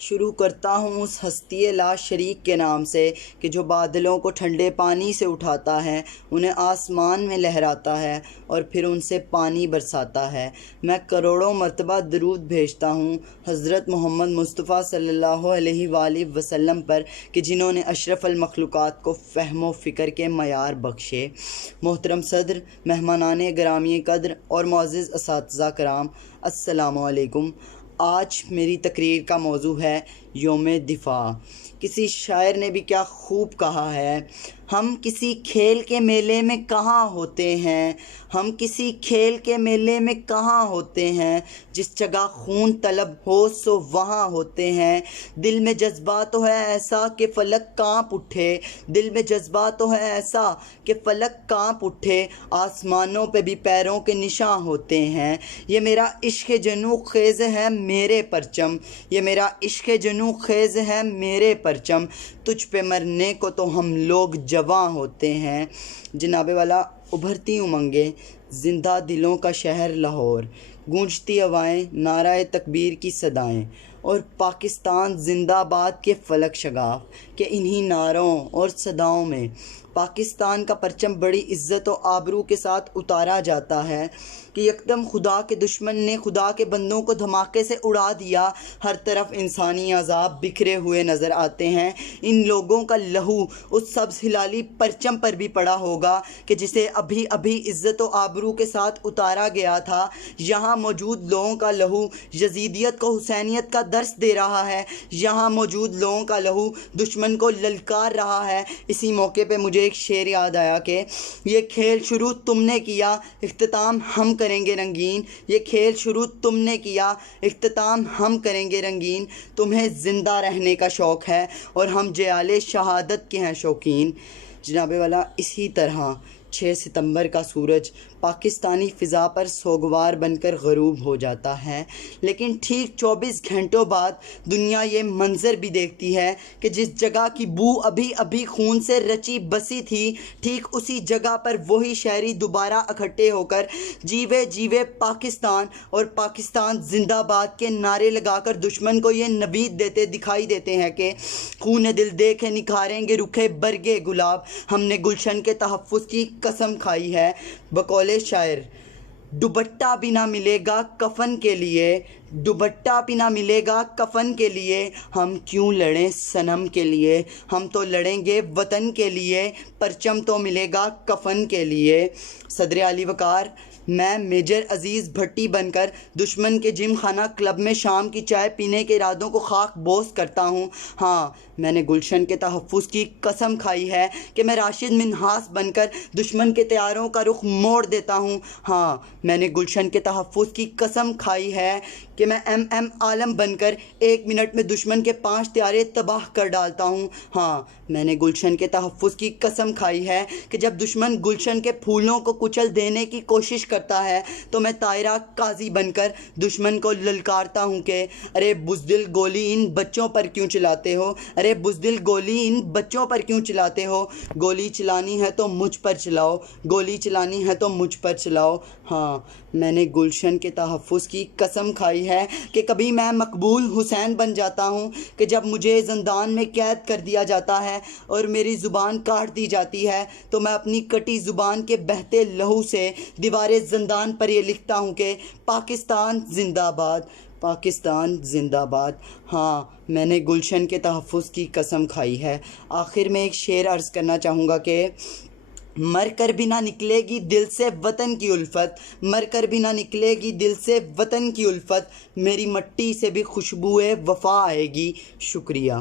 شروع کرتا ہوں اس ہستی لا شریک کے نام سے کہ جو بادلوں کو ٹھنڈے پانی سے اٹھاتا ہے، انہیں آسمان میں لہراتا ہے اور پھر ان سے پانی برساتا ہے۔ میں کروڑوں مرتبہ درود بھیجتا ہوں حضرت محمد مصطفیٰ صلی اللہ علیہ وآلہ وسلم پر کہ جنہوں نے اشرف المخلوقات کو فہم و فکر کے معیار بخشے۔ محترم صدر، مہمانان گرامی قدر اور معزز اساتذہ کرام، السلام علیکم۔ آج میری تقریر کا موضوع ہے یوم دفاع۔ کسی شاعر نے بھی کیا خوب کہا ہے، ہم کسی کھیل کے میلے میں کہاں ہوتے ہیں، ہم کسی کھیل کے میلے میں کہاں ہوتے ہیں، جس جگہ خون طلب ہو سو وہاں ہوتے ہیں۔ دل میں جذبہ تو ہے ایسا کہ فلک کانپ اٹھے، دل میں جذبہ تو ہے ایسا کہ فلک کانپ اٹھے، آسمانوں پہ بھی پیروں کے نشاں ہوتے ہیں۔ یہ میرا عشق جنوں خیز ہے میرے پرچم، یہ میرا عشق جنوں خیز ہے میرے پرچم، تجھ پہ مرنے کو تو ہم لوگ جواں ہوتے ہیں۔ جناب والا، ابھرتی امنگیں، زندہ دلوں کا شہر لاہور، گونجتی ہوائیں، نعرہ تکبیر کی صدائیں اور پاکستان زندہ باد کے فلک شگاف کہ انہی نعروں اور صداؤں میں پاکستان کا پرچم بڑی عزت و آبرو کے ساتھ اتارا جاتا ہے کہ یکدم خدا کے دشمن نے خدا کے بندوں کو دھماکے سے اڑا دیا۔ ہر طرف انسانی عذاب بکھرے ہوئے نظر آتے ہیں۔ ان لوگوں کا لہو اس سبز ہلالی پرچم پر بھی پڑا ہوگا کہ جسے ابھی ابھی عزت و آبرو کے ساتھ اتارا گیا تھا۔ یہاں موجود لوگوں کا لہو یزیدیت کو حسینیت کا درس دے رہا ہے، یہاں موجود لوگوں کا لہو دشمن کو للکار رہا ہے۔ اسی موقع پہ مجھے ایک شعر یاد آیا کہ یہ کھیل شروع تم نے کیا، اختتام ہم کریں گے رنگین، یہ کھیل شروع تم نے کیا، اختتام ہم کریں گے رنگین، تمہیں زندہ رہنے کا شوق ہے اور ہم جیال شہادت کے ہیں شوقین۔ جناب والا، اسی طرح 6 ستمبر کا سورج پاکستانی فضا پر سوگوار بن کر غروب ہو جاتا ہے، لیکن ٹھیک 24 گھنٹوں بعد دنیا یہ منظر بھی دیکھتی ہے کہ جس جگہ کی بو ابھی ابھی خون سے رچی بسی تھی، ٹھیک اسی جگہ پر وہی شہری دوبارہ اکٹھے ہو کر جیوے جیوے پاکستان اور پاکستان زندہ باد کے نعرے لگا کر دشمن کو یہ نوید دیتے دکھائی دیتے ہیں کہ خون دل دیکھے نکھاریں گے رکھے برگے گلاب، ہم نے گلشن کے تحفظ کی قسم کھائی ہے۔ بقول شاعر، دوپٹہ بھی نہ ملے گا کفن کے لیے، دوپٹہ بھی نہ ملے گا کفن کے لیے، ہم کیوں لڑیں صنم کے لیے، ہم تو لڑیں گے وطن کے لیے، پرچم تو ملے گا کفن کے لیے۔ صدر علی وقار، میں میجر عزیز بھٹی بن کر دشمن کے جم خانہ کلب میں شام کی چائے پینے کے ارادوں کو خاک بوس کرتا ہوں۔ ہاں، میں نے گلشن کے تحفظ کی قسم کھائی ہے کہ میں راشد منہاس بن کر دشمن کے طیاروں کا رخ موڑ دیتا ہوں۔ ہاں، میں نے گلشن کے تحفظ کی قسم کھائی ہے کہ میں ایم عالم بن کر 1 منٹ میں دشمن کے 5 طیارے تباہ کر ڈالتا ہوں۔ ہاں، میں نے گلشن کے تحفظ کی قسم کھائی ہے کہ جب دشمن گلشن کے پھولوں کو کچل دینے کی کوشش کرتا ہے تو میں طائرہ قاضی بن کر دشمن کو للکارتا ہوں کہ ارے بزدل گولی ان بچوں پر کیوں چلاتے ہو، ارے بزدل گولی ان بچوں پر کیوں چلاتے ہو، گولی چلانی ہے تو مجھ پر چلاؤ، گولی چلانی ہے تو مجھ پر چلاؤ۔ ہاں، میں نے گلشن کے تحفظ کی قسم کھائی ہے کہ کبھی میں مقبول حسین بن جاتا ہوں کہ جب مجھے زندان میں قید کر دیا جاتا ہے اور میری زبان کاٹ دی جاتی ہے تو میں اپنی کٹی زبان کے بہتے لہو سے دیوار زندان پر یہ لکھتا ہوں کہ پاکستان زندہ باد، پاکستان زندہ باد۔ ہاں، میں نے گلشن کے تحفظ کی قسم کھائی ہے۔ آخر میں ایک شعر عرض کرنا چاہوں گا کہ مر کر بھی نہ نکلے گی دل سے وطن کی الفت، مر کر بھی نہ نکلے گی دل سے وطن کی الفت، میری مٹی سے بھی خوشبوئے وفا آئے گی۔ شکریہ۔